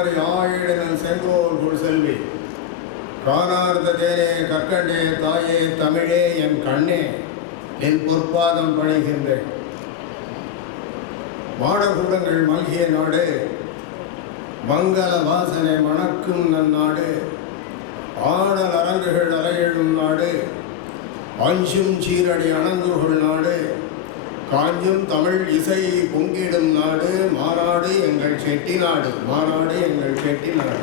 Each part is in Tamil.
செய்மறை ஆயிடனல் செங்கோல் செல்வி காணார்ந்த தேனே கற்கண்டே தாயே தமிழே என் கண்ணே என் பொற்பாதம் பணிகின்றேன். மாடகூடங்கள் மல்கிய நாடு, மங்கள வாசனை மணக்கும் நன்னாடு, ஆடல் அரங்குகள் அலையெழும் நாடு, அஞ்சும் சீரடி அணங்குகள் நாடு, காஞ்சும் தமிழ் இசை பொங்கிடும் நாடு, மாநாடு எங்கள் செட்டிநாடு, மாநாடு எங்கள் செட்டிநாடு.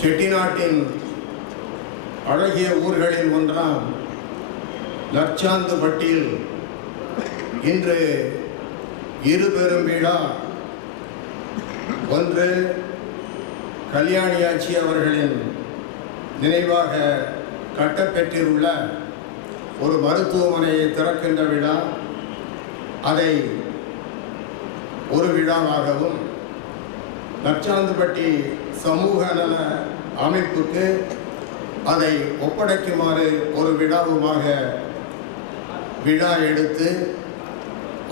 செட்டிநாட்டின் அழகிய ஊர்களில் ஒன்றாம் நற்சாந்துப்பட்டியில் இன்று இரு பெரும் விழா. ஒன்று கல்யாணியாச்சி அவர்களின் நினைவாக கட்டப்பெற்றிருள்ள ஒரு மருத்துவமனையை திறக்கின்ற விழா. அதை ஒரு விழாவாகவும் நற்சாந்துப்பட்டி சமூக நல அமைப்புக்கு அதை ஒப்படைக்குமாறு ஒரு விழாவுமாக விழா எடுத்து,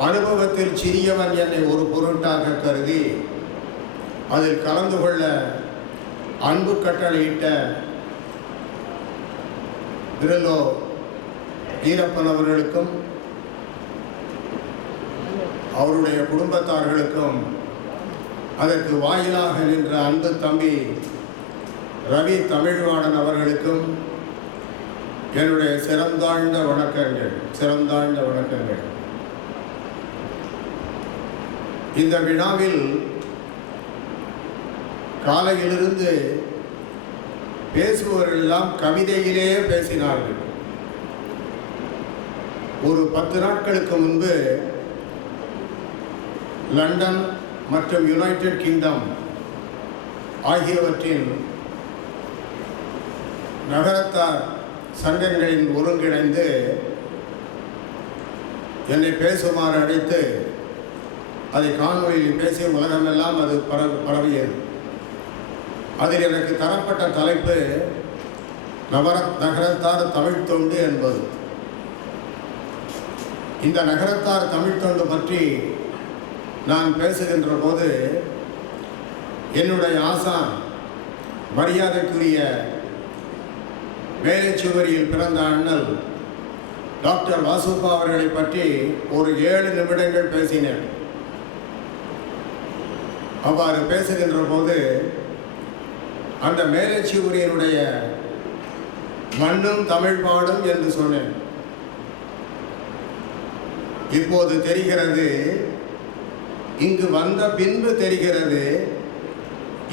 அனுபவத்தில் சிறியவன் என்னை ஒரு பொருட்டாக கருதி அதில் கலந்து கொள்ள அன்பு கட்டளையிட்ட திருலோ வீரப்பன் அவர்களுக்கும் அவருடைய குடும்பத்தார்களுக்கும் அதற்கு வாயிலாக நின்ற அன்பு தம்பி ரவி தமிழ்வாணன் அவர்களுக்கும் என்னுடைய சிறந்தாழ்ந்த வணக்கங்கள், சிறந்தாழ்ந்த வணக்கங்கள். இந்த விழாவில் காலையிலிருந்து பேசுபவர்கள் எல்லாம் கவிதையிலே பேசினார்கள். ஒரு 10 நாட்களுக்கு முன்பு லண்டன் மற்றும் யுனைடெட் கிங்டம் ஆகியவற்றின் நகரத்தார் சங்கங்களின் ஒருங்கிணைந்து என்னை பேசுமாறு அழைத்து அதை காணொலியில் பேசி உலகமெல்லாம் அது பரவியது. அதில் எனக்கு தரப்பட்ட தலைப்பு நகரத்தார் தமிழ் தொண்டு என்பது. இந்த நகரத்தார் தமிழ் தொண்டு பற்றி நான் பேசுகின்ற போது என்னுடைய ஆசான் மரியாதைக்குரிய வேலைச்சுவரியில் பிறந்த அண்ணல் டாக்டர் வாசுப்பா அவர்களை பற்றி ஒரு 7 நிமிடங்கள் பேசினேன். அவ்வாறு பேசுகின்ற போது அந்த மேலச்சுவரியினுடைய மண்ணும் தமிழ் பாடும் என்று சொன்னேன். இப்போது தெரிகிறது, இங்கு வந்த பின்பு தெரிகிறது,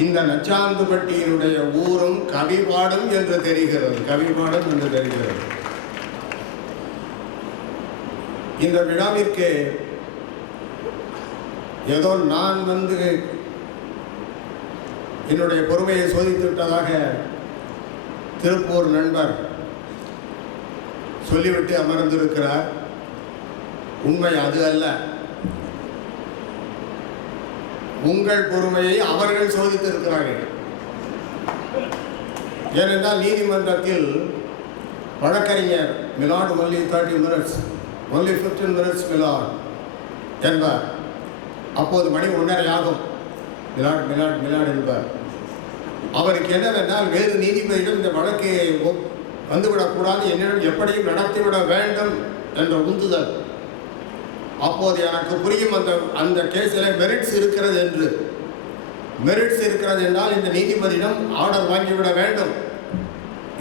இந்த நச்சாந்துப்பட்டியினுடைய ஊரும் கவிபாடும் என்று தெரிகிறது, கவிபாடும் என்று தெரிகிறது. இந்த விழாவிற்கு ஏதோ நான் என்னுடைய பொறுமையை சோதித்துவிட்டதாக திருப்பூர் நண்பர் சொல்லிவிட்டு அமர்ந்திருக்கிறார். உண்மை அது அல்ல. உங்கள் பொறுமையை அவர்கள் சோதித்திருக்கிறார்கள். ஏனென்றால் நீதிமன்றத்தில் வழக்கறிஞர் milord only 30 minutes, only 15 minutes milord என்பார். அப்போது மணி 1:30 ஆகும். மிலாட் மிலாட் மிலாட் என்பார். அவருக்கு என்னவென்றால் வேறு நீதிபதியிடம் இந்த வழக்கை வந்துவிடக்கூடாது, என்னிடம் எப்படியும் நடத்திவிட வேண்டும் என்ற உந்துதல். அப்போது எனக்கு புரியும், அந்த கேஸில் மெரிட்ஸ் இருக்கிறது என்று. மெரிட்ஸ் இருக்கிறது என்றால் இந்த நீதிபதியிடம் ஆர்டர் வாங்கிவிட வேண்டும்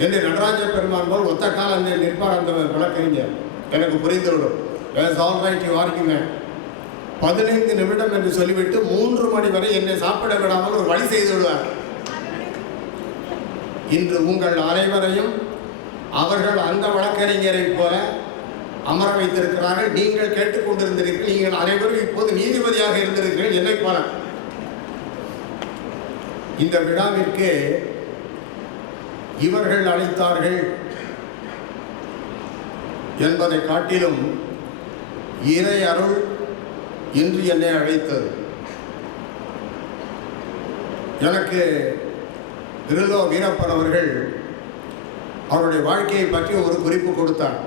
என்று நடராஜ பெருமான் போல் ஒத்த காலங்களில் நிற்பார் அந்த வழக்கறிஞர். எனக்கு புரிந்துவிடும். All right you argument. 15 நிமிடம் என்று சொல்லிவிட்டு 3 மணி வரை என்னை சாப்பிட விடாமல் ஒரு வழி செய்து விடுவார். இன்று உங்கள் அனைவரையும் அவர்கள் அந்த வழக்கறிஞரை போல அமர வைத்திருக்கிறார்கள். நீங்கள் கேட்டுக்கொண்டிருந்தீர்கள். நீங்கள் அனைவரும் இப்போது நீதிபதியாக இருந்திருக்கிறீர்கள் என்னை போல. இந்த விழாவிற்கு இவர்கள் அழைத்தார்கள் என்பதை காட்டிலும் இறை அருள் இன்று என்னை அழைத்தது. எனக்கு திருலோ வீரப்பன் அவர்கள் அவருடைய வாழ்க்கையை பற்றி ஒரு குறிப்பு கொடுத்தார்.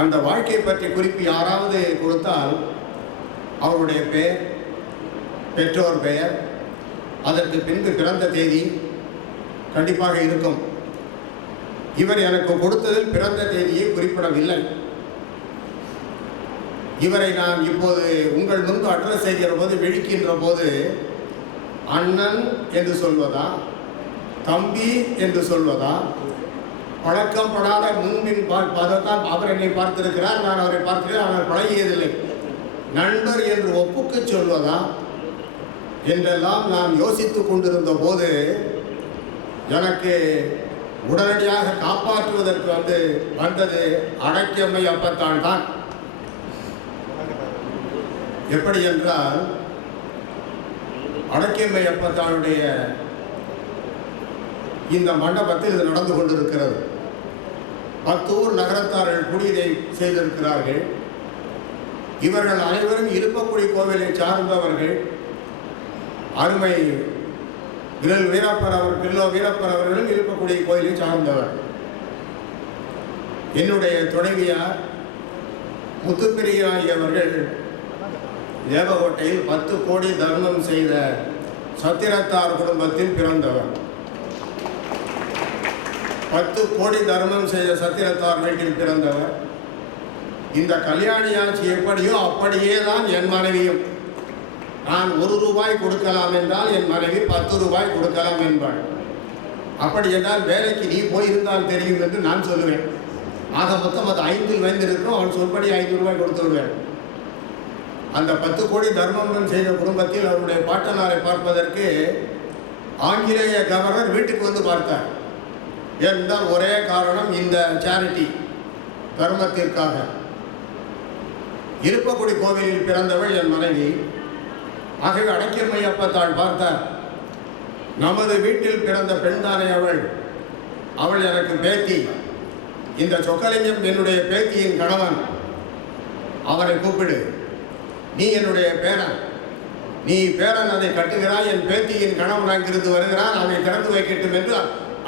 அந்த வாழ்க்கையை பற்றி குறிப்பு யாராவது கொடுத்தால் அவருடைய பெயர், பெற்றோர் பெயர், அதற்கு பின்பு பிறந்த தேதி கண்டிப்பாக இருக்கும். இவர் எனக்கு கொடுத்ததில் பிறந்த தேதியை குறிப்பிடவில்லை. இவரை நான் இப்போது உங்கள் முன்பு அட்ரஸ் செய்கிற போது விழிக்கின்ற போது அண்ணன் என்று சொல்வதா, தம்பி என்று சொல்வதா, பழக்கம் படாத முன்பின் பார்ப்பதான். அவர் என்னை பார்த்திருக்கிறார், நான் அவரை பார்க்கிறேன், ஆனால் பழகியதில்லை. நண்பர் என்று ஒப்புக்கு சொல்வதா என்றெல்லாம் நான் யோசித்து கொண்டிருந்த போது எனக்கு உடனடியாக காப்பாற்றுவதற்கு வந்தது அடக்கியம்மை அப்பத்தான் தான். எப்படி என்றால், அடக்கியம்மை அப்பத்தானுடைய இந்த மண்டபத்தில் இது நடந்து கொண்டிருக்கிறது. 10 ஊர் நகரத்தார்கள் கூடி இதை செய்திருக்கிறார்கள். இவர்கள் அனைவரும் இருப்பக்குடி கோவிலை சார்ந்தவர்கள். அருமை பில்லோ வீரப்பர் அவர்களும் இருப்பக்குடி கோயிலை சார்ந்தவர். என்னுடைய துணைவியார் முத்துப்பிரியாய் அவர்கள் தேவகோட்டையில் 10 கோடி தர்மம் செய்த சத்திரத்தார் குடும்பத்தில் பிறந்தவர். 10 கோடி தர்மம் செய்த சத்திரத்தார் வீட்டில் பிறந்தவர். இந்த கல்யாணியாட்சி எப்படியோ அப்படியே தான் என் மனைவியும். நான் 1 ரூபாய் கொடுக்கலாம் என்றால் என் மனைவி 10 ரூபாய் கொடுக்கலாம் என்பாள். அப்படி என்றால் வேலைக்கு நீ போயிருந்தால் தெரியும் என்று நான் சொல்லுவேன். ஆக மொத்தம் அது 5 வைந்திருக்கிறோம். அவன் சொல்படி 5 ரூபாய் கொடுத்து விடுவேன். அந்த 10 கோடி தர்மம் செய்த குடும்பத்தில் அவருடைய பாட்டனாரை பார்ப்பதற்கு ஆங்கிலேய கவர்னர் வீட்டுக்கு வந்து பார்த்தார். ஏனென்றால் ஒரே காரணம், இந்த சேரிட்டி தர்மத்திற்காக. இருப்பக்குடி கோவிலில் பிறந்தவள் என் மனைவி. ஆகவே அடக்கியம்மை அப்பத்தாள் பார்த்தார், நமது வீட்டில் பிறந்த பெண்தானே அவள் எனக்கு பேத்தி. இந்த சொக்கலிங்கம் என்னுடைய பேத்தியின் கணவன். அவரை கூப்பிடு, நீ என்னுடைய பேரன், நீ பேரன் அதை கட்டுகிறாய், என் பேத்தியின் கணவன் அங்கிருந்து வருகிறான், அதை திறந்து வைக்கட்டும் என்று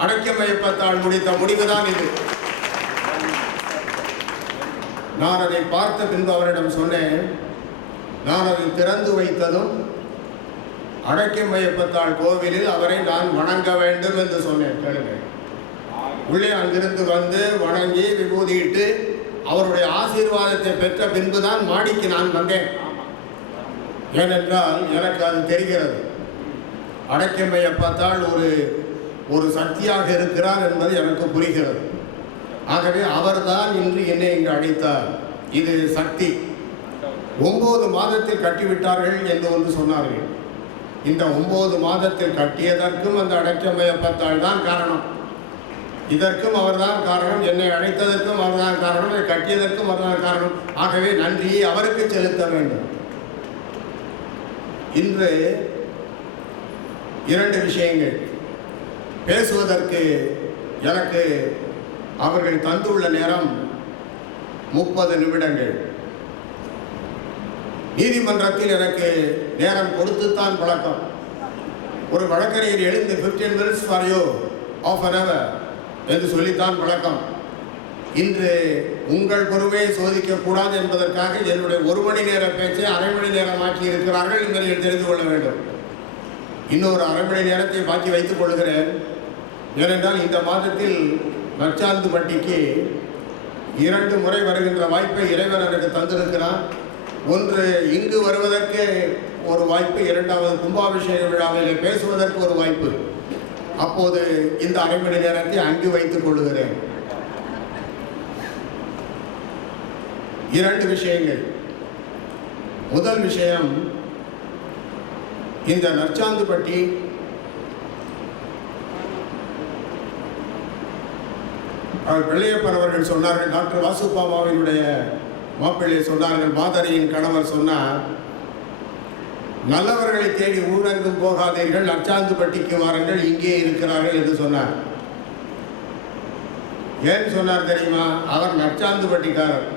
அடக்கியம்மை அப்பத்தாள் முடித்த முடிவுதான் இது. நான் அதை பார்த்த பின்பு அவரிடம் சொன்னேன், நான் அதை திறந்து வைத்ததும் அடக்கியம்மை அப்பத்தாள் கோவிலில் அவரை நான் வணங்க வேண்டும் என்று சொன்னேன். கேளுங்க. உள்ளே அங்கிருந்து வந்து வணங்கி விபூதியிட்டு அவருடைய ஆசீர்வாதத்தை பெற்ற பின்புதான் மாடிக்கு நான் வந்தேன். ஏனென்றால் எனக்கு அது தெரிகிறது, அடக்கியம்மை அப்பத்தாள் ஒரு சக்தியாக இருக்கிறார் என்பது எனக்கு புரிகிறது. ஆகவே அவர்தான் இன்று என்னை இங்கு அழைத்தார். இது சக்தி. 9 மாதத்தில் கட்டிவிட்டார்கள் என்று ஒன்று சொன்னார்கள். இந்த 9 மாதத்தில் கட்டியதற்கும் அந்த அடக்கியம்மை அப்பத்தாள் தான் காரணம். இதற்கும் அவர்தான் காரணம், என்னை அழைத்ததற்கும் அவர்தான் காரணம், என்னை கட்டியதற்கும் அவர்தான் காரணம். ஆகவே நன்றியை அவருக்கு செலுத்த வேண்டும். இன்று 2 விஷயங்கள் பேசுவதற்கு எனக்கு அவர்கள் தந்துள்ள நேரம் 30 நிமிடங்கள். நீதிமன்றத்தில் எனக்கு நேரம் கொடுத்துத்தான் பழக்கம். ஒரு வழக்கறிஞர் எழுந்து 15 minutes for you, half an hour என்று சொல்லித்தான் பழக்கம். இன்று உங்கள் பொறுமையை சோதிக்கக்கூடாது என்பதற்காக என்னுடைய 1 மணி நேர பேச்சை அரை மணி நேரம் ஆக்கி இருக்கிறார்கள் என்பதை தெரிந்து கொள்ள வேண்டும். இன்னொரு அரை மணி நேரத்தை பாக்கி வைத்துக் கொள்கிறேன். ஏனென்றால் இந்த மாதத்தில் நற்சாந்துப்பட்டிக்கு 2 முறை வருகின்ற வாய்ப்பை இறைவன் எனக்கு தந்திருக்கிறான். ஒன்று இங்கு வருவதற்கு ஒரு வாய்ப்பு, 2வது கும்பாபிஷேக விழாவில் பேசுவதற்கு ஒரு வாய்ப்பு. அப்போது இந்த அரை மணி நேரத்தை அங்கு வைத்துக் கொள்கிறேன். 2 விஷயங்கள். முதல் விஷயம், இந்த நற்சாந்துப்பட்டி பிள்ளையப்பர் அவர்கள் சொன்னார்கள், டாக்டர் வாசுப்பாமாவினுடைய மாப்பிள்ளை சொன்னார்கள், மாதரியின் கணவர் சொன்னார், நல்லவர்களை தேடி ஊரெங்கும் போகாதீர்கள், நற்சாந்துப்பட்டிக்கு வாருங்கள், இங்கே இருக்கிறார்கள் என்று சொன்னார். ஏன் சொன்னார் தெரியுமா? அவர் நற்சாந்துப்பட்டிக்காரர்.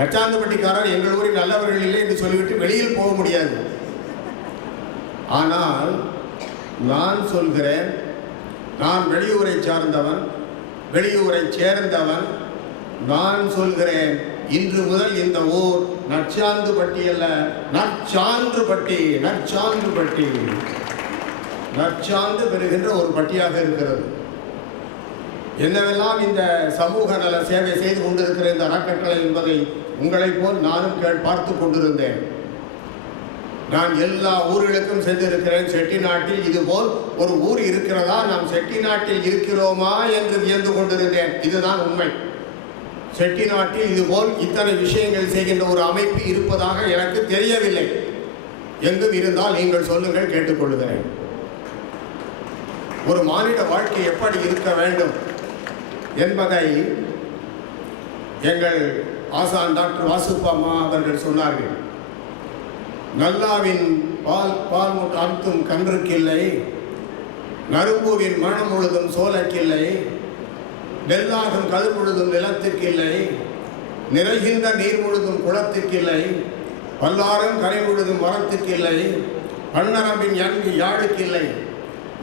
நற்சாந்துப்பட்டிக்காரர் எங்கள் ஊரில் நல்லவர்கள் இல்லை என்று சொல்லிவிட்டு வெளியில் போக முடியாது. ஆனால் நான் சொல்கிறேன், நான் வெளியூரை சார்ந்தவன், வெளியூரை சேர்ந்தவன். நான் சொல்கிறேன், இன்று முதல் இந்த ஊர் நற்சாந்து பட்டி அல்ல, நற்சான்று பட்டி. நற்சான்று பட்டி, நற்சாந்து பெறுகின்ற ஒரு பட்டியாக இருக்கிறது. என்னவெல்லாம் இந்த சமூக நல சேவை செய்து கொண்டிருக்கிற இந்த அறக்கட்டளை என்பதை உங்களைப் போல் நானும் பார்த்து கொண்டிருந்தேன். நான் எல்லா ஊர்களுக்கும் சென்றிருக்கிறேன். செட்டிநாட்டில் இதுபோல் ஒரு ஊர் இருக்கிறதா, நாம் செட்டிநாட்டில் இருக்கிறோமா என்று வியந்து கொண்டிருந்தேன். இதுதான் உண்மை. செட்டிநாட்டில் இதுபோல் இத்தனை விஷயங்கள் செய்கின்ற ஒரு அமைப்பு இருப்பதாக எனக்கு தெரியவில்லை. எங்கும் இருந்தால் நீங்கள் சொல்லுங்கள், கேட்டுக்கொள்கிறேன். ஒரு மானிட வாழ்க்கை எப்படி இருக்க வேண்டும் என்பதை எங்கள் ஆசான் டாக்டர் வாசுப்பாமா அவர்கள் சொன்னார்கள். நல்லாவின் பால் அர்த்தும் கன்றுக்கில்லை, நறும்பூவின் மனம் முழுதும் சோலைக்கில்லை, நெல்லாகும் கதிர் முழுதும் நிலத்துக்கில்லை, நிறைகின்ற நீர் முழுதும் குளத்துக்கில்லை, பல்லாரும் கரை முழுதும் மரத்துக்கில்லை, பன்னரம்பின் யாழுக்கில்லை.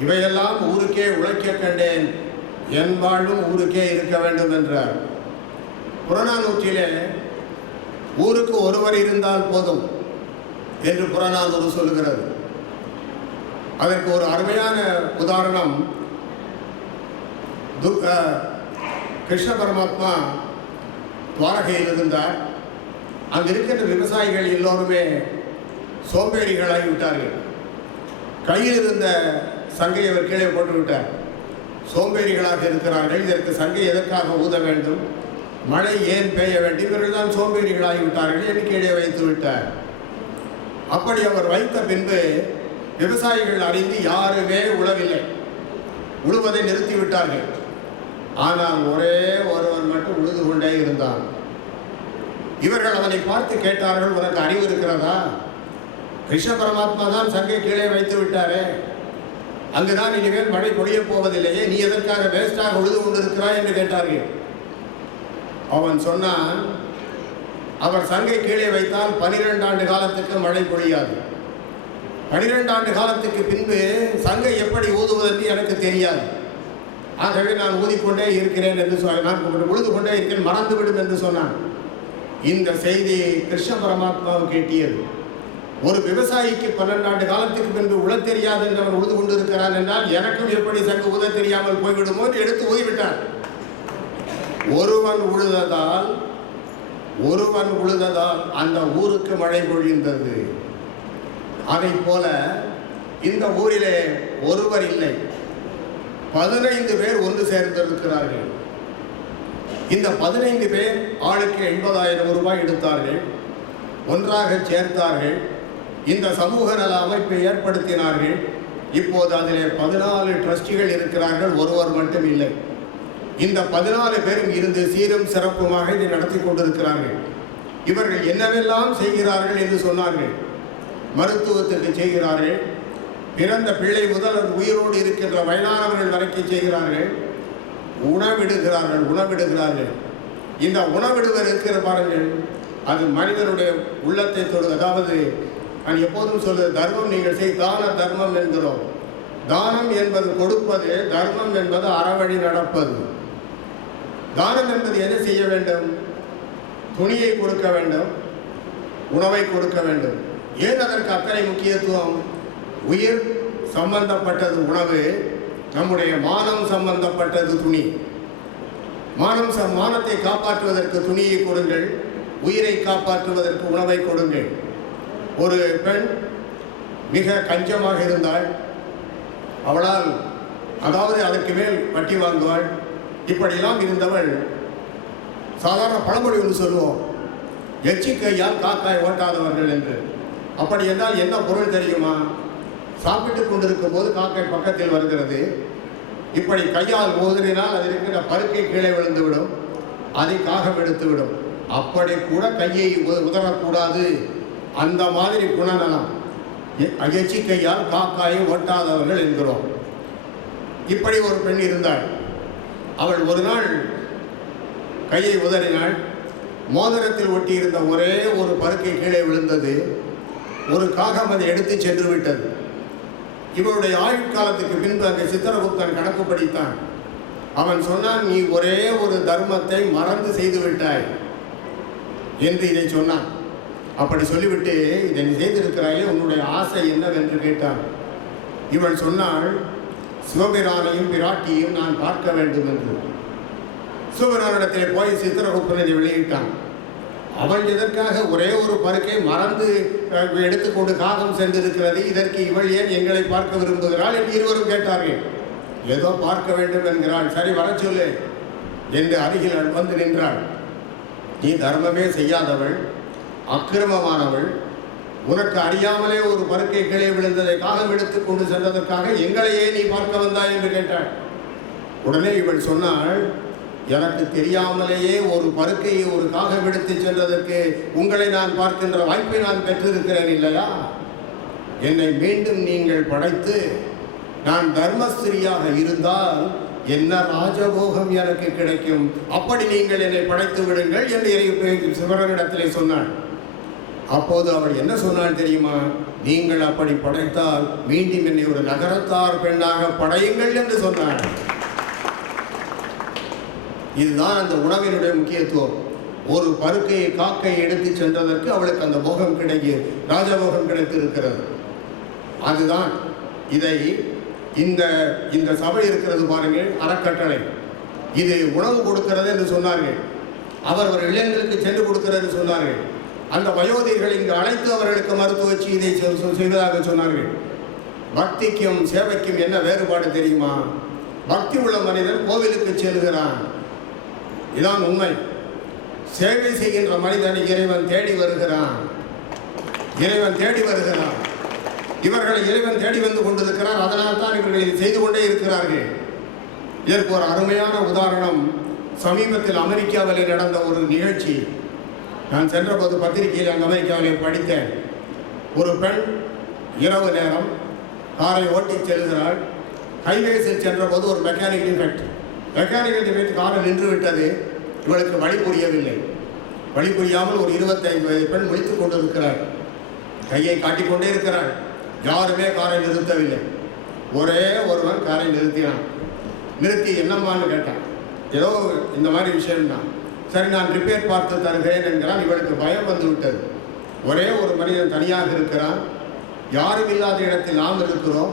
இவையெல்லாம் ஊருக்கே உழைக்க கண்டேன், என் வாழ்வும் ஊருக்கே இருக்க வேண்டும் என்றார். புறநானூற்றிலே ஊருக்கு ஒருவர் இருந்தால் போதும் என்று புறநானூறு சொல்கிறது. அதற்கு ஒரு அருமையான உதாரணம், கிருஷ்ண பரமாத்மா துவாரகையில் இருந்தார். அங்கு இருக்கின்ற விவசாயிகள் எல்லோருமே சோம்பேறிகளாகி விட்டார்கள். கையில் இருந்த சங்கை அவர் கீழே போட்டுவிட்டார். சோம்பேறிகளாக இருக்கிறார்கள், இதற்கு சங்கை எதற்காக ஊத வேண்டும், மழை ஏன் பெய்ய வேண்டும், இவர்கள் தான் சோம்பேறிகளாகிவிட்டார்கள் என்று கீழே வைத்து விட்டார். அப்படி அவர் வைத்த பின்பு விவசாயிகள் அறிந்து யாருமே உழவில்லை, உழுவதை நிறுத்திவிட்டார்கள். ஆனால் ஒரே ஒருவன் மட்டும் உழுது கொண்டே இருந்தான். இவர்கள் அவனை பார்த்து கேட்டார்கள், உனக்கு அறிவு இருக்கிறதா? கிருஷ்ண பரமாத்மா தான் சங்கை கீழே வைத்து விட்டாரே, அங்குதான் இனிமேல் மழை பொழிய போவதில்லையே, நீ எதற்காக வேஸ்டாக உழுது கொண்டிருக்கிறாய் என்று கேட்டார்கள். அவன் சொன்னான், அவர் சங்கை கீழே வைத்தால் 12 ஆண்டு காலத்துக்கு மழை பொழியாது. 12 ஆண்டு காலத்துக்கு பின்பு சங்கை எப்படி ஊதுவதென்று எனக்கு தெரியாது. ஆகவே நான் ஊதிக்கொண்டே இருக்கிறேன் என்று நான் உழுது கொண்டே இருக்கிறேன், மறந்துவிடும் என்று சொன்னான். இந்த செய்தி கிருஷ்ண பரமாத்மாவுக்கு எட்டியது. ஒரு விவசாயிக்கு 12 ஆண்டு காலத்துக்கு பின்பு உழ தெரியாது என்று அவன் உழுது கொண்டிருக்கிறான் என்றால் எனக்கும் எப்படி சங்கு ஊத தெரியாமல் போய்விடுமோ என்று எடுத்து ஊதிவிட்டான். ஒருவன் உழுததால் அந்த ஊருக்கு மழை பொழிந்தது. அதை போல இந்த ஊரிலே ஒருவர் இல்லை, 15 பேர் ஒன்று சேர்ந்திருக்கிறார்கள். இந்த 15 பேர் ஆளுக்கு 80,000 ரூபாய் எடுத்தார்கள், ஒன்றாக சேர்த்தார்கள், இந்த சமூக நல அமைப்பை ஏற்படுத்தினார்கள். இப்போது அதிலே 14 ட்ரஸ்டிகள் இருக்கிறார்கள், ஒருவர் மட்டும் இல்லை. இந்த 14 பேரும் இருந்து சீரும் சிறப்புமாக இதை நடத்தி கொண்டிருக்கிறார்கள். இவர்கள் என்னவெல்லாம் செய்கிறார்கள் என்று சொன்னார்கள். மருத்துவத்துக்கு செய்கிறார்கள், பிறந்த பிள்ளை முதல் உயிரோடு இருக்கின்ற வயதானவர்கள் வரைக்கும் செய்கிறார்கள், உணவிடுகிறார்கள். இந்த உணவிடுவர் இருக்கிற பாருங்கள், அது மனிதனுடைய உள்ளத்தை தொடு. அதாவது நான் எப்போதும் சொல்வது, தர்மம் நீங்கள் தான தர்மம் என்கிறோம். தானம் என்பது கொடுப்பது, தர்மம் என்பது அறவழி நடப்பது. தானம் என்பது எதை செய்ய வேண்டும்? துணியை கொடுக்க வேண்டும், உணவை கொடுக்க வேண்டும். ஏன் அதற்கு அத்தனை முக்கியத்துவம்? உயிர் சம்பந்தப்பட்டது உணவு, நம்முடைய மானம் சம்பந்தப்பட்டது துணி. மானத்தை காப்பாற்றுவதற்கு துணியை கொடுங்கள், உயிரை காப்பாற்றுவதற்கு உணவை கொடுங்கள். ஒரு பெண் மிக கஞ்சமாக இருந்தாள், அவளால் அதாவது அதற்கு மேல் வட்டி வாங்குவாள். இப்படியெல்லாம் இருந்தவள் சாதாரண பழமொழி ஒன்று சொல்லுவோம், எச்சிக்கையால் காக்காய் ஓட்டாதவர்கள் என்று. அப்படி என்றால் என்ன பொருள் தெரியுமா? சாப்பிட்டு கொண்டிருக்கும் போது காக்காய் பக்கத்தில் வருகிறது, இப்படி கையால் மோதினால் அது இருக்கிற பருக்கை கீழே விழுந்துவிடும், அதை காகம் எடுத்துவிடும். அப்படி கூட கையை உதறக்கூடாது, அந்த மாதிரி குணநலம். எச்சிக்கையால் காக்காயை ஓட்டாதவர்கள் என்கிறோம். இப்படி ஒரு பெண் இருந்தாள். அவள் ஒரு நாள் கையை உதறினாள், மோதிரத்தில் ஒட்டியிருந்த ஒரே ஒரு பருக்கை கீழே விழுந்தது. ஒரு காகம் அதை எடுத்து சென்று விட்டது. இவருடைய ஆயுட்காலத்துக்கு பின்பு அங்கே சித்திரகுப்தன் கணக்கு படித்தான். அவன் சொன்னான், நீ ஒரே ஒரு தர்மத்தை மறந்து செய்து விட்டாய் என்று இதை சொன்னான். அப்படி சொல்லிவிட்டு, இதை நீ செய்திருக்கிறாயே, உன்னுடைய ஆசை என்னவென்று கேட்டான். இவள் சொன்னாள், சிவபிரானையும் பிராட்டியையும் நான் பார்க்க வேண்டும் என்று. சிவபிரானிடத்திலே போய் சித்திரகுப்தனை வெளியிட்டான். அவள் இதற்காக ஒரே ஒரு பருக்கை மறந்து எடுத்துக்கொண்டு காகம் சென்றிருக்கிறது, இதற்கு இவள் ஏன் எங்களை பார்க்க விரும்புகிறாள் என்று இருவரும் கேட்டார்கள். ஏதோ பார்க்க வேண்டும் என்கிறாள், சரி வர சொல்லு என்று அருகில் வந்து நின்றாள். நீ தர்மமே செய்யாதவள், அக்கிரமமானவள், உனக்கு அறியாமலே ஒரு பருக்கை கீழே விழுந்ததை காகம் எடுத்துக் கொண்டு சென்றதற்காக எங்களையே நீ பார்க்க வந்தாய் என்று கேட்டாள். உடனே இவள் சொன்னாள், எனக்கு தெரியாமலேயே ஒரு பருக்கையை ஒரு காகம் எடுத்து சென்றதற்கு உங்களை நான் பார்க்கின்ற வாய்ப்பை நான் பெற்றிருக்கிறேன் இல்லையா? என்னை மீண்டும் நீங்கள் படைத்து நான் தர்மஸ்திரியாக இருந்தால் என்ன ராஜபோகம் எனக்கு கிடைக்கும், அப்படி நீங்கள் என்னை படைத்து விடுங்கள் என்று சிவனிடத்திலே சொன்னாள். அப்போது அவள் என்ன சொன்னாள் தெரியுமா? நீங்கள் அப்படி படைத்தால் மீண்டும் என்னை ஒரு நகரத்தார் பெண்ணாக படையுங்கள் என்று சொன்னாள். இதுதான் அந்த உணவினுடைய முக்கியத்துவம். ஒரு பருக்கையை காக்கை எடுத்து சென்றதற்கு அவளுக்கு அந்த போகம் ராஜபோகம் கிடைத்திருக்கிறது. அதுதான் இதை இந்த சபை இருக்கிறது பாருங்கள், அறக்கட்டளை. இது உணவு கொடுக்கிறது என்று சொன்னார்கள். அவர் இளைஞர்களுக்கு சென்று கொடுக்கிறது சொன்னார்கள். அந்த வயோதிகர்கள் இங்கு அழைத்து அவர்களுக்கு மருத்துவ இதை செய்வதாக சொன்னார்கள். பக்திக்கும் சேவைக்கும் என்ன வேறுபாடு தெரியுமா? பக்தி உள்ள மனிதன் கோவிலுக்கு செல்கிறான், இதான் உண்மை. சேவை செய்கின்ற மனிதனை இறைவன் தேடி வருகிறான். இவர்களை இறைவன் தேடி வந்து கொண்டிருக்கிறார். அதனால் தான் இவர்கள் இதை செய்து கொண்டே இருக்கிறார்கள். இதற்கு ஒரு அருமையான உதாரணம், சமீபத்தில் அமெரிக்காவில் நடந்த ஒரு நிகழ்ச்சி. நான் சென்றபோது பத்திரிகையில் அங்கே அமெரிக்காவில் படித்தேன். ஒரு பெண் இரவு நேரம் காரை ஓட்டி செல்கிறாள். ஹைவேஸில் சென்றபோது ஒரு மெக்கானிக்கல் டிஃபெக்ட் காரை நின்று விட்டது. இவளுக்கு வழி புரியவில்லை. வழி புரியாமல் ஒரு 25 வயது பெண் விழித்துக் கொண்டிருக்கிறாள். கையை காட்டிக்கொண்டே இருக்கிறாள். யாருமே காரை நிறுத்தவில்லை. ஒரே ஒருவன் காரை நிறுத்தினான். நிறுத்தி என்னம்மான்னு கேட்டான். ஏதோ இந்த மாதிரி விஷயம்தான். சரி, நான் ரிப்பேர் பார்த்து தருகிறேன் என்கிறான். இவளுக்கு பயம் வந்து விட்டது. ஒரே ஒரு மனிதன் தனியாக இருக்கிறான். யாரும் இல்லாத இடத்தில் நாம் இருக்கிறோம்.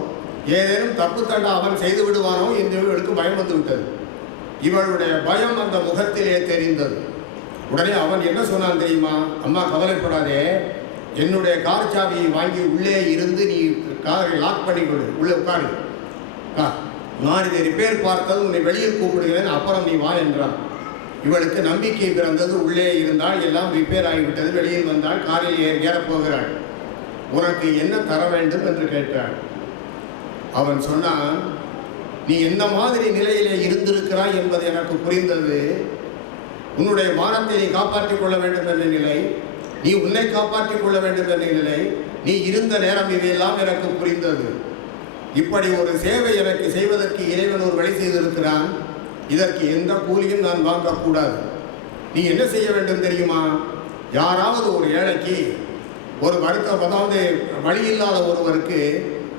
ஏதேனும் தப்பு தண்டா அவன் செய்து விடுவானோ என்று இவளுக்கு பயம் வந்து விட்டது. இவளுடைய பயம் அந்த முகத்திலே தெரிந்தது. உடனே அவன் என்ன சொன்னான் தெரியுமா? அம்மா கவலைப்படாதே, என்னுடைய கார் சாவியை வாங்கி உள்ளே இருந்து நீ காரை லாக் பண்ணி கொடு, உள்ளே உட்காரு, நான் இதை ரிப்பேர் பார்த்தது உன்னை வெளியில் கூப்பிடுகிறேன், அப்புறம் நீ வா என்றான். இவளுக்கு நம்பிக்கை பிறந்தது. உள்ளே இருந்தால் எல்லாம் ரிப்பேர் ஆகிவிட்டது. வெளியில் வந்தால் காரில் ஏறப்போகிறாள். உனக்கு என்ன தர வேண்டும் என்று கேட்டாள். அவன் சொன்னான், நீ எந்த மாதிரி நிலையிலே இருந்திருக்கிறாய் என்பது எனக்கு புரிந்தது. உன்னுடைய மானத்தை நீ காப்பாற்றிக் கொள்ள வேண்டும் என்ற நிலை, நீ உன்னை காப்பாற்றிக் கொள்ள வேண்டும் என்ற நிலை, நீ இருந்த நேரம் இவையெல்லாம் எனக்கு புரிந்தது. இப்படி ஒரு சேவை எனக்கு செய்வதற்கு இறைவன் ஒரு வழி செய்திருக்கிறான். இதற்கு எந்த கூலியும் நான் வாங்கக்கூடாது. நீ என்ன செய்ய வேண்டும் தெரியுமா? யாராவது ஒரு ஏழைக்கு ஒரு அதாவது வழி இல்லாத ஒருவருக்கு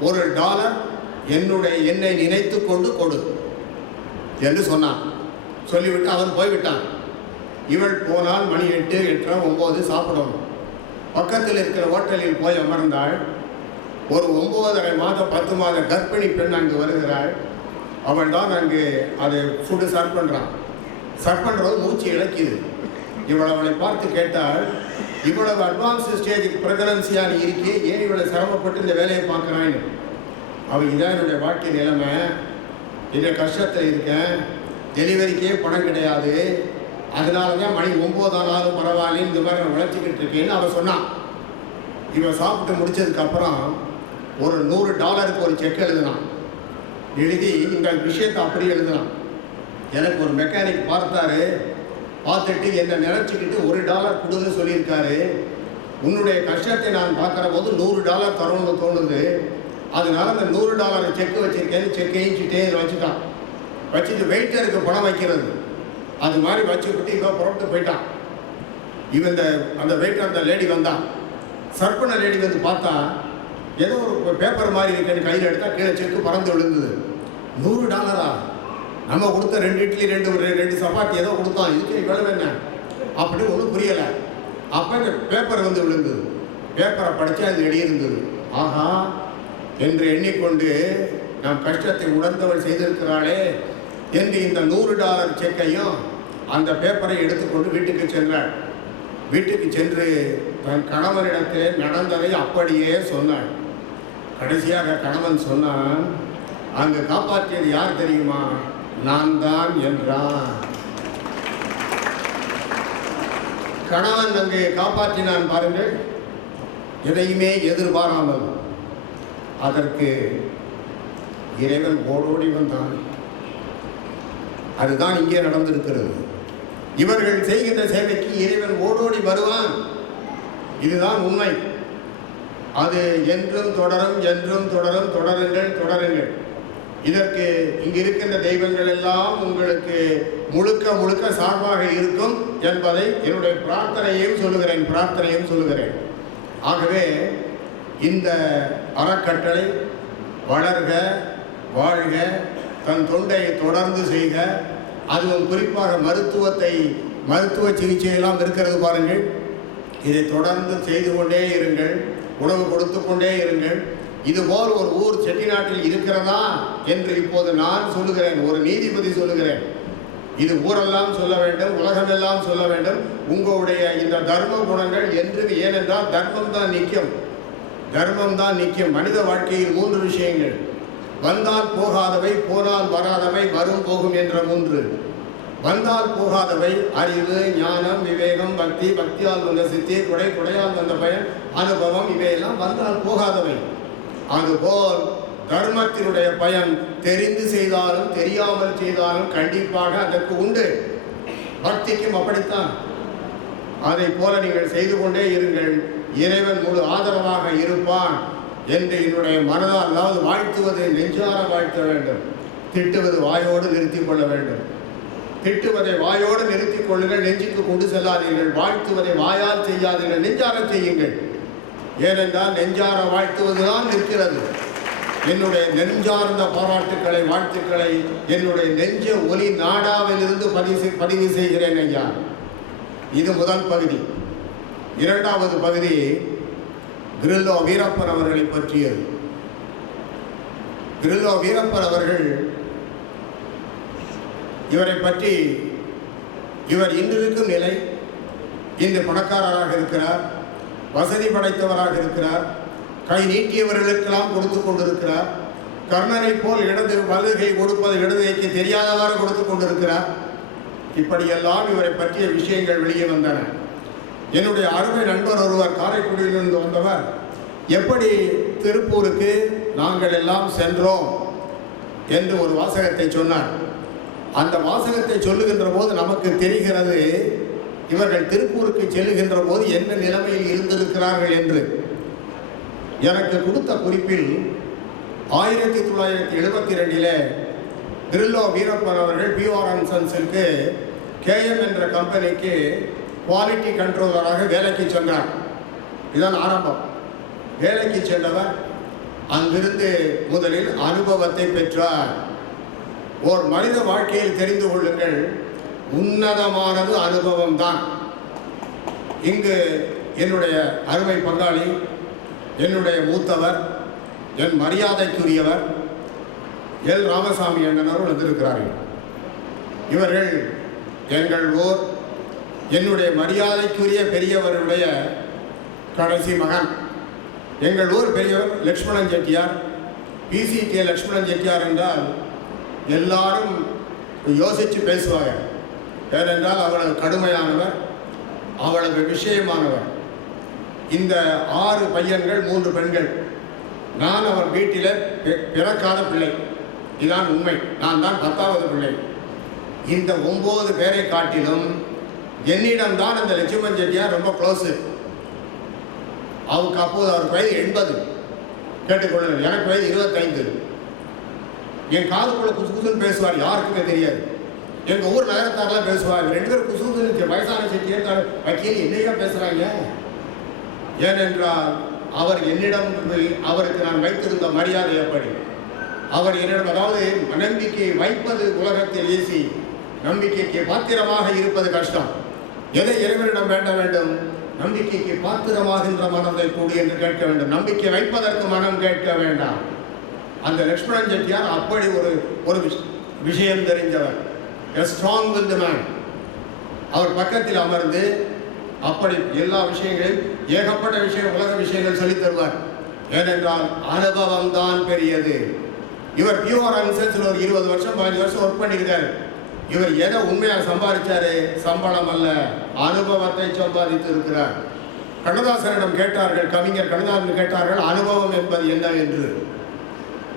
$1 என்னை நினைத்து கொண்டு கொடு என்று சொன்னான். சொல்லிவிட்டு அவன் போய்விட்டான். இவள் போனால் மணி 8, 8:30, 9 சாப்பிடணும். பக்கத்தில் இருக்கிற ஹோட்டலில் போய் அமர்ந்தாள். ஒரு 9.5 மாத 10 மாத கர்ப்பிணி பெண் அங்கு வருகிறாள். அவள் தான் அங்கு அதை ஃபுட்டு சர்வ் பண்ணுறான். சர்வ் பண்ணுறது மூச்சு இழக்கிது. அவளை பார்த்து கேட்டால், இவ்வளவு அட்வான்ஸ் ஸ்டேஜுக்கு பிரெக்னன்சியாக நீ இருக்கே, ஏன் இவ்வளோ சிரமப்பட்டு இந்த வேலையை பார்க்குறான்னு. அவள் இதான் என்னுடைய வாழ்க்கை நிலைமை, இந்த கஷ்டத்தில் இருக்கேன், டெலிவரிக்கே பணம் கிடையாது, அதனால தான் மணி 9 ஆனாலும் பரவாயில்ல இந்த மாதிரி நான் உழைச்சிக்கிட்டு இருக்கேன்னு அவள் சொன்னான். இவன் சாப்பிட்டு முடித்ததுக்கப்புறம் ஒரு $100 ஒரு செக் எழுதினான். எழுதி இந்த விஷயத்தை அப்படி எழுதினான். எனக்கு ஒரு மெக்கானிக் பார்த்தாரு, பார்த்துட்டு என்னை நினச்சிக்கிட்டு $1 கொடுன்னு சொல்லியிருக்காரு. உன்னுடைய கஷ்டத்தை நான் பார்க்குற போது $100 தரணும்னு தோணுது, அதனால அந்த $100 செக்கு வச்சுருக்கேன்னு செக்கையும் வச்சுட்டான். வச்சுட்டு வெயிட்டருக்கு பணம் வைக்கிறது அது மாதிரி வச்சுக்கிட்டு இவன் புறப்பட்டு போயிட்டான். இவன் அந்த வெயிட்டர் அந்த லேடி வந்தான். சர்ப்பன லேடி வந்து பார்த்தா ஏதோ ஒரு பேப்பர் மாதிரி இருக்குன்னு கையில் எடுத்தால் கீழே செக்கு பறந்து விழுந்தது. $100 நம்ம கொடுத்த 2 இட்லி 2 சப்பாத்தி ஏதோ கொடுத்தோம், இதுக்கு இவ்வளவு என்ன அப்படி ஒன்றும் புரியலை. அப்போ இந்த பேப்பர் வந்து விழுந்தது. பேப்பரை படித்து அது எழுதியிருந்தது. ஆஹா என்று எண்ணிக்கொண்டு நம் கஷ்டத்தை உணர்ந்தவள் செய்திருக்கிறாளே என்று இந்த $100 செக்கையும் அந்த பேப்பரை எடுத்துக்கொண்டு வீட்டுக்கு சென்றாள். வீட்டுக்கு சென்று தன் கணவனிடத்திலே நடந்ததை அப்படியே சொன்னாள். கடைசியாக கணவன் சொன்னான், அங்கு காப்பாற்றியது யார் தெரியுமா? நான் தான் என்றான். கணவன் அங்கே காப்பாற்றினான் பாருங்கள், எதையுமே எதிர்பாராமல். அதற்கு இறைவன் ஓடோடி வந்தான். அதுதான் இங்கே நடந்திருக்கிறது. இவர்கள் செய்கின்ற சேவைக்கு இறைவன் ஓடோடி வருவான். இதுதான் உண்மை. அது என்றும் தொடரும், என்றும் தொடரும். தொடருங்கள், தொடருங்கள். இதற்கு இங்கு இருக்கின்ற தெய்வங்கள் எல்லாம் உங்களுக்கு முழுக்க முழுக்க சார்பாக இருக்கும் என்பதை என்னுடைய பிரார்த்தனையும் சொல்லுகிறேன். ஆகவே இந்த அறக்கட்டளை வளர்க, வாழ்க, தன் தொண்டையை தொடர்ந்து செய்க. அதுவும் குறிப்பாக மருத்துவ சிகிச்சையெல்லாம் இருக்கிறது பாருங்கள். இதை தொடர்ந்து செய்து கொண்டே இருங்கள், உணவு கொடுத்து கொண்டே இருங்கள். இதுபோல் ஒரு ஊர் செட்டிநாட்டில் இருக்கிறதா என்று இப்போது நான் சொல்லுகிறேன், ஒரு நீதிபதி சொல்லுகிறேன். இது ஊரெல்லாம் சொல்ல வேண்டும், உலகமெல்லாம் சொல்ல வேண்டும். உங்களுடைய இந்த தர்ம குணங்கள் என்று, ஏனென்றால் தர்மம் தான் நிற்கும். மனித வாழ்க்கையில் 3 விஷயங்கள்: வந்தால் போகாதவை, போனால் வராதவை, வரும் போகும் என்ற 3. வந்தால் போகாதவை அறிவு, ஞானம், விவேகம், பக்தி, பக்தியால் வந்த சித்தி, குடையால் வந்த பயன், அனுபவம். இவையெல்லாம் வந்தால் போகாதவை. அதுபோல் தர்மத்தினுடைய பயன் தெரிந்து செய்தாலும் தெரியாமல் செய்தாலும் கண்டிப்பாக அதற்கு உண்டு. பக்திக்கும் அப்படித்தான். அதை போல நீங்கள் செய்து கொண்டே இருங்கள். இறைவன் முழு ஆதரவாக இருப்பான் என்று என்னுடைய மனதால், அதாவது வாழ்த்துவதை நெஞ்சார வாழ்த்த வேண்டும். திட்டுவது வாயோடு நிறுத்திக் கொள்ள வேண்டும். திட்டுவதை வாயோடு நிறுத்திக் கொள்ளுங்கள், நெஞ்சுக்கு கொண்டு செல்லாதீர்கள். வாழ்த்துவதை வாயால் செய்யாதீர்கள், நெஞ்சார செய்யுங்கள். ஏனென்றால் நெஞ்சார வாழ்த்துவதுதான் நிற்கிறது. என்னுடைய நெஞ்சார்ந்த பாராட்டுக்களை, வாழ்த்துக்களை என்னுடைய நெஞ்ச ஒலி நாடாவிலிருந்து பதிவு செய்கிறேன் ஐயா. இது முதல் பகுதி. இரண்டாவது பகுதி கிரில்லோ வீரப்பன் அவர்களை பற்றியது. கிரில்லோ வீரப்பன் அவர்கள், இவரை பற்றி, இவர் இன்றிருக்கும் நிலை, இன்று பணக்காரராக இருக்கிறார், வசதி படைத்தவராக இருக்கிறார், கை நீட்டியவர்களுக்கெல்லாம் கொடுத்து கொண்டிருக்கிறார். கர்ணனை போல் வலதுகை கொடுப்பது இடதுகைக்கு தெரியாதவாறு கொடுத்து கொண்டிருக்கிறார். இப்படியெல்லாம் இவரை பற்றிய விஷயங்கள் வெளியே வந்தன. என்னுடைய அருமை நண்பர் ஒருவர் காரைக்குடியிலிருந்து வந்தவர், எப்படி திருப்பூருக்கு நாங்கள் எல்லாம் சென்றோம் என்று ஒரு வாசகத்தை சொன்னார். அந்த வாசகத்தை சொல்லுகின்ற போது நமக்கு தெரிகிறது இவர்கள் திருப்பூருக்கு செல்லுகின்ற போது என்ன நிலைமையில் இருந்திருக்கிறார்கள் என்று. எனக்கு கொடுத்த குறிப்பில் 1972 கிரில்லோ வீரப்பன் அவர்கள் பிஆர் சன்ஸுக்கு KM என்ற கம்பெனிக்கு குவாலிட்டி கண்ட்ரோலராக வேலைக்கு சென்றார். இதுதான் ஆரம்பம். வேலைக்கு சென்றவர் அங்கிருந்து முதலில் அனுபவத்தை பெற்றார். ஓர் மனித வாழ்க்கையில் தெரிந்து கொள்ளுங்கள், உன்னதமானது அனுபவம் தான். இங்கு என்னுடைய அருமை பங்காளி, என்னுடைய மூத்தவர், என் மரியாதைக்குரியவர் எல் ராமசாமி அண்ணனரும் வந்திருக்கிறார்கள். இவர்கள் எங்கள் ஊர், என்னுடைய மரியாதைக்குரிய பெரியவருடைய கடைசி மகன். எங்கள் ஊர் பெரியவர் லக்ஷ்மணன் செட்டியார். PCK லக்ஷ்மணன் செட்டியார் என்றால் எல்லாரும் யோசித்து பேசுவாங்க. ஏனென்றால் அவ்வளவு கடுமையானவர், அவ்வளவு விஷயமானவர். இந்த 6 பையன்கள் 3 பெண்கள். நான் அவர் வீட்டில் பிறக்காத பிள்ளை. இதுதான் உண்மை. நான் தான் 10வது பிள்ளை. இந்த 9 பேரை காட்டிலும் என்னிடம்தான் அந்த லட்சுமணன் செட்டியார் ரொம்ப க்ளோஸு. அவருக்கு அப்போது அவருக்கு வயது 80. கேட்டுக்கொள்ளுங்கள், எனக்கு வயது 25. என் காதுக்குள்ள குசுகுசுன்னு பேசுவார், யாருக்குமே தெரியாது. எங்கள் ஊர் நகரத்தாரெல்லாம் பேசுவார், 2 பேரும் குசுகுசுன்னு வயசான செட்டியார் வக்கீல் என்னையா பேசுகிறாங்க. ஏனென்றால் அவர் என்னிடம், அவருக்கு நான் வைத்திருந்த மரியாதை எப்படி. அவர் என்னிடம், அதாவது நம்பிக்கை வைப்பது உலகத்தில் ஈசி, நம்பிக்கைக்கு பாத்திரமாக இருப்பது கஷ்டம். எதை இறைவனிடம் வேண்ட வேண்டும்? நம்பிக்கைக்கு பாத்திரமாகின்ற மனதை கூடி என்று கேட்க வேண்டும். நம்பிக்கை வைப்பதற்கு மனம் கேட்க வேண்டாம். அந்த லக்ஷ்மணன் செட்டியார் அப்படி ஒரு விஷயம் தெரிஞ்சவர், a strong willed man. அவர் பக்கத்தில் அமர்ந்து அப்படி எல்லா விஷயங்களையும் ஏகப்பட்ட விஷயம் உலக விஷயங்கள் சொல்லித் தருவார். ஏனென்றால் அனுபவம் தான் பெரியது. இவர் பியூர் அன்சென்ஸில் ஒரு 20 வருஷம் 15 வருஷம் ஒர்க் பண்ணியிருக்காரு. இவர் எதை உண்மையாக சம்பாதிச்சாரு? சம்பளம் அல்ல, அனுபவத்தை சம்பாதித்து இருக்கிறார். கண்ணதாசனிடம் கேட்டார்கள், கவிஞர் கண்ணதாசன் கேட்டார்கள், அனுபவம் என்பது என்ன என்று.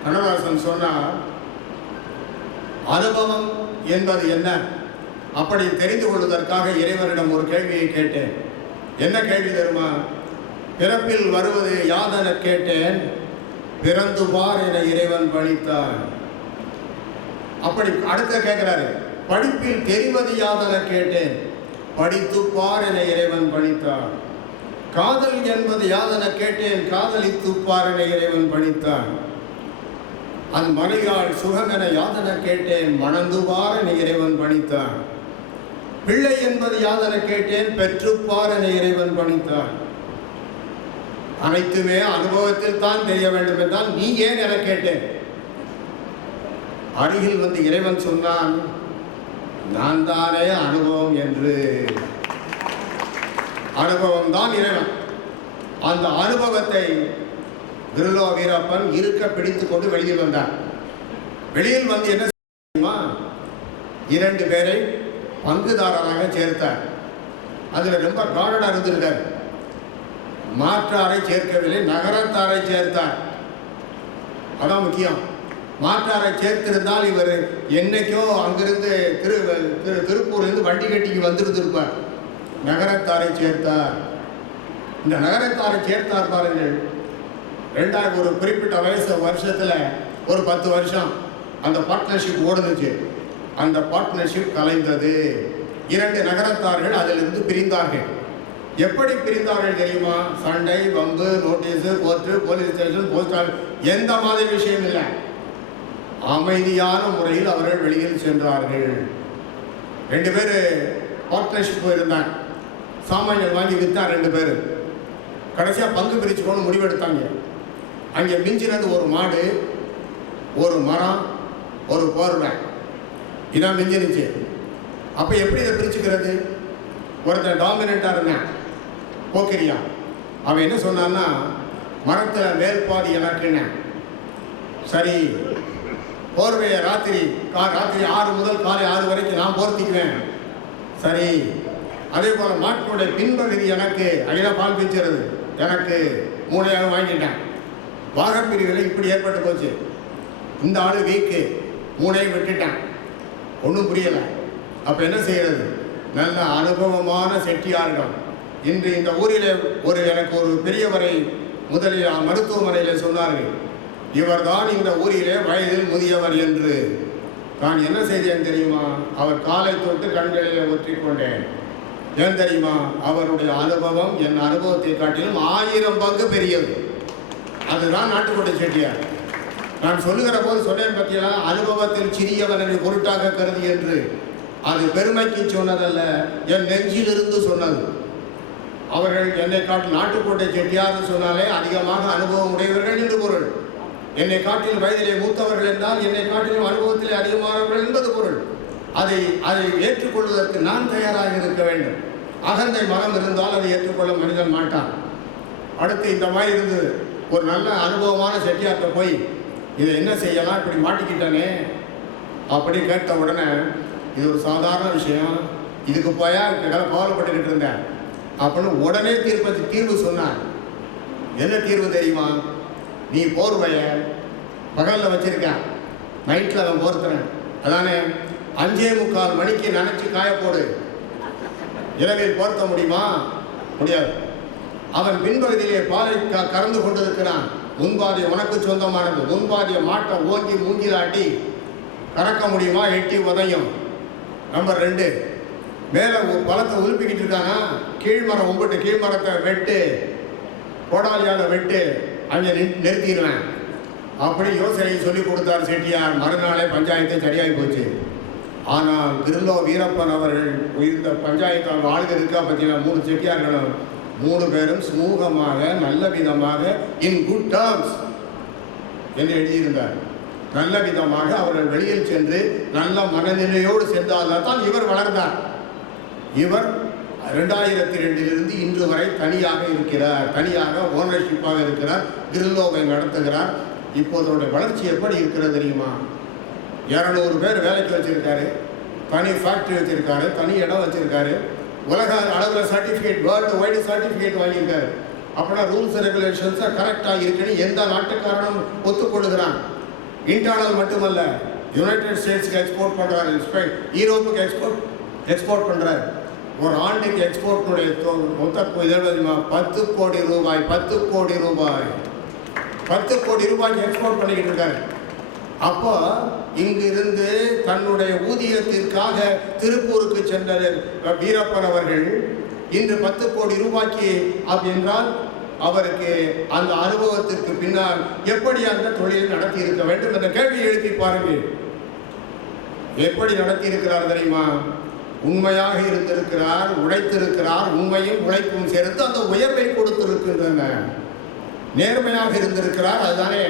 கண்ணதாசன் சொன்னார், அனுபவம் என்பது என்ன? அப்படி தெரிந்து கொள்வதற்காக இறைவனிடம் ஒரு கேள்வியை கேட்டேன். என்ன கேள்வி தெரியுமா? பிறப்பில் வருவது யாதென கேட்டேன், பிறந்து பார் என இறைவன் பணித்தான். அப்படி அடுத்த கேட்கிறாரு, படிப்பில் தெரிவது யாதென கேட்டேன், படித்து பார் என இறைவன் பணித்தான். காதல் என்பது யாதென கேட்டேன், காதலித்து பார் என இறைவன் பணித்தான். அந் மனையாள் சுகம் என யாதென கேட்டேன், மணந்து பார் என இறைவன் பணித்தான். பிள்ளை என்பது யாதென கேட்டேன், பெற்றுப்பார் என இறைவன் பணித்தான். அனைத்துமே அனுபவத்தில் தான் தெரிய வேண்டும் என்றால் நீ ஏன் என கேட்டேன். அருகில் வந்து இறைவன் சொன்னான், நான் தானே அனுபவம் என்று. அனுபவம் தான் இறைவன். அந்த அனுபவத்தை விருலோ வீரப்பன் இருக்க பிடித்துக் கொண்டு வெளியில் வந்தார். வெளியில் வந்து என்ன செய்யுமா, 2 பேரை பங்குதாரராக சேர்த்தார். அதில் ரொம்ப கார்டனாக இருந்திருக்கார். மாற்றாரை சேர்க்கவில்லை, நகரத்தாரை சேர்த்தார். அதான் முக்கியம். மாற்றாரை சேர்த்திருந்தால் இவர் என்னைக்கோ அங்கிருந்து திருப்பூர்லேருந்து வண்டி கட்டிக்கு வந்துருந்துருப்பார். நகரத்தாரை சேர்த்தார். இந்த நகரத்தாரை சேர்த்தார் பாருங்கள். ஒரு குறிப்பிட்ட வருஷத்தில் ஒரு 10 வருஷம் அந்த பார்ட்னர்ஷிப் ஓடுனுச்சு. அந்த பார்ட்னர்ஷிப் கலைந்தது. 2 நகரத்தார்கள் அதிலிருந்து பிரிந்தார்கள். எப்படி பிரிந்தார்கள் தெரியுமா? சண்டை, வம்பு, notice, court, police station, post office, எந்த மாதிரி விஷயம் இல்லை. அமைதியான முறையில் அவர்கள் வெளியில் சென்றார்கள். 2 பேர் பார்ட்னர்ஷிப் இருந்தாங்க. சாமான்கள் வாங்கி விற்றா 2 பேர். கடைசியாக பங்கு பிரிச்சுக்கணும்னு முடிவெடுத்தாங்க. அங்கே மிஞ்சினது ஒரு மாடு, ஒரு மரம், ஒரு போர்வை, இதான் மிஞ்சினுச்சு. அப்போ எப்படி இதை பிரிச்சுக்கிறது? ஒருத்தன் டாமினண்ட்டாக இருந்தான், போக்கிரியா. அவன் என்ன சொன்னான்னா, மரத்தில் மேல் பாதி எனக்குன்னு. சரி, போர்வையை ராத்திரி 6 முதல் காலை 6 வரைக்கும் நான் போர்த்திக்குவேன். சரி, அதே போல் மாட்டினுடைய பின்பகுதி எனக்கு, அகில பால் பிச்சுறது எனக்கு, மூளையாக வாங்கிட்டேன். வாகப்பிரிவில் இப்படி ஏற்பட்டு போச்சு. இந்த ஆள் வீக்கு, மூளையை விட்டுட்டேன். ஒன்றும் புரியலை. அப்போ என்ன செய்கிறது? நல்ல அனுபவமான செட்டியார்கள். இன்று இந்த ஊரில் எனக்கு ஒரு பெரியவரை முதலில் மருத்துவமனையில் சொன்னார்கள், இவர்தான் இந்த ஊரிலே வயதில் முதியவர் என்று. நான் என்ன செய்தேன் தெரியுமா? அவர் காலை தொட்டு கண்களில் ஒற்றிக்கொண்டேன். ஏன் தெரியுமா? அவருடைய அனுபவம் என் அனுபவத்தை காட்டிலும் 1000 பங்கு பெரியது. அதுதான் நாட்டுக்கோட்டை செட்டியார். நான் சொல்லுகிற போது சொன்னேன் பற்றியா, அனுபவத்தில் சிறியவன் என்னை பொருட்டாக கருதி என்று. அது பெருமைக்கு சொன்னதல்ல, என் நெஞ்சிலிருந்து சொன்னது. அவர்கள் என்னை காட்டில் நாட்டுக்கோட்டை செட்டியார் சொன்னாலே அதிகமாக அனுபவம் உடையவர்கள் என்று பொருள். என்னை காட்டில் வயதிலே மூத்தவர்கள் என்றால் என்னை காட்டிலும் அனுபவத்திலே அதிகமானவர்கள் என்பது பொருள். அதை ஏற்றுக்கொள்வதற்கு நான் தயாராக இருக்க வேண்டும். அகந்தை மனம் இருந்தால் அதை ஏற்றுக்கொள்ள மனிதன் மாட்டான். அடுத்து இந்த மாதிரி இருந்தது. ஒரு நல்ல அனுபவமான செட்டியார்கிட்ட போய் இதை என்ன செய்யலாம், இப்படி மாட்டிக்கிட்டானே அப்படி கேட்ட உடனே, இது ஒரு சாதாரண விஷயம், இதுக்கு போயா கவலைப்பட்டுக்கிட்டு இருந்தேன் அப்படின்னு உடனே தீர்வு சொன்னார். என்ன தீர்வு தெரியுமா? நீ போர்வைய பகலில் வச்சிருக்க, நைட்டில் அவன் போர்த்துறேன், அதானே 5:45 மணிக்கு நினச்சி காயப்போடு. இரவில் போர்த்த முடியுமா? முடியாது. அவன் பின்பகுதியிலே பாலை கறந்து கொண்டிருக்கிறான். முன்பாதிய உனக்கு சொந்தமானது. முன்பாதிய மாட்டை ஓங்கி மூங்கிலாட்டி கறக்க முடியுமா? எட்டி உதையும். நம்பர் 2, மேலே பழத்தை உலுப்பிக்கிட்டு இருக்காங்க, கீழ்மரம் உம்பிட்டு கீழ்மரத்தை வெட்டு, கோடாலியால் வெட்டு, அங்கே நிறுத்திடுவேன். அப்படி யோசனையை சொல்லிக் கொடுத்தார் செட்டியார். மறுநாளே பஞ்சாயத்து சரியாகி போச்சு. ஆனால் விருலோ வீரப்பன் அவர்கள் இந்த பஞ்சாயத்து ஆளுக இருக்கா பற்றின 3 செட்டியார்களும் 3 பேரும் சுமூகமாக நல்ல விதமாக இன் குட் டேர்ம்ஸ் என்று எழுதியிருந்தார். நல்ல விதமாக அவர்கள் வெளியில் சென்று நல்ல மனநிலையோடு சென்றால் தான் இவர் வளர்ந்தார். இவர் 2002 இன்று வரை தனியாக இருக்கிறார், தனியாக ஓனர்ஷிப்பாக இருக்கிறார், கிரில்லோவை நடத்துகிறார். இப்போது அவருடைய வளர்ச்சி எப்படி இருக்கிறது தெரியுமா? 200 பேர் வேலைக்கு வச்சிருக்காரு, தனி ஃபேக்ட்ரி வச்சிருக்காரு, தனி இடம் வச்சிருக்காரு, உலக அளவில் சர்டிஃபிகேட், வேர்ல்டு வைடு சர்டிஃபிகேட் வாங்கியிருக்காரு. அப்படின்னா ரூல்ஸ் ரெகுலேஷன்ஸாக கரெக்டாக இருக்குன்னு எந்த நாட்டுக்காரனும் ஒத்துக்கொள்கிறான். இன்டர்னல் மட்டுமல்ல, யுனைடெட் ஸ்டேட்ஸ்க்கு எக்ஸ்போர்ட் பண்ணுறாரு, யூரோப்புக்கு எக்ஸ்போர்ட் பண்ணுறாரு. ஒரு ஆண்டுக்கு எக்ஸ்போர்ட்டுடைய மொத்த 10 கோடி ரூபாய் 10 கோடி ரூபாய் 10 கோடி ரூபாய்க்கு எக்ஸ்போர்ட் பண்ணிக்கிட்டு இருக்காரு. அப்போ இங்கிருந்து தன்னுடைய ஊதியத்திற்காக திருப்பூருக்கு சென்ற வீரப்பன் அவர்கள் இன்று 10 கோடி ரூபாய்க்கு என்றால் அவருக்கு அந்த அனுபவத்திற்கு பின்னால் எப்படி அந்த தொழிலை நடத்தி இருக்க வேண்டும் என்ற கேள்வி எழுப்பி பாருங்கள். எப்படி நடத்தி இருக்கிறார் தெரியுமா? உண்மையாக இருந்திருக்கிறார், உழைத்திருக்கிறார், உண்மையும் உழைப்பும் சேர்த்து அந்த உயர்வை கொடுத்திருக்கின்றன. நேர்மையாக இருந்திருக்கிறார், அதுதானே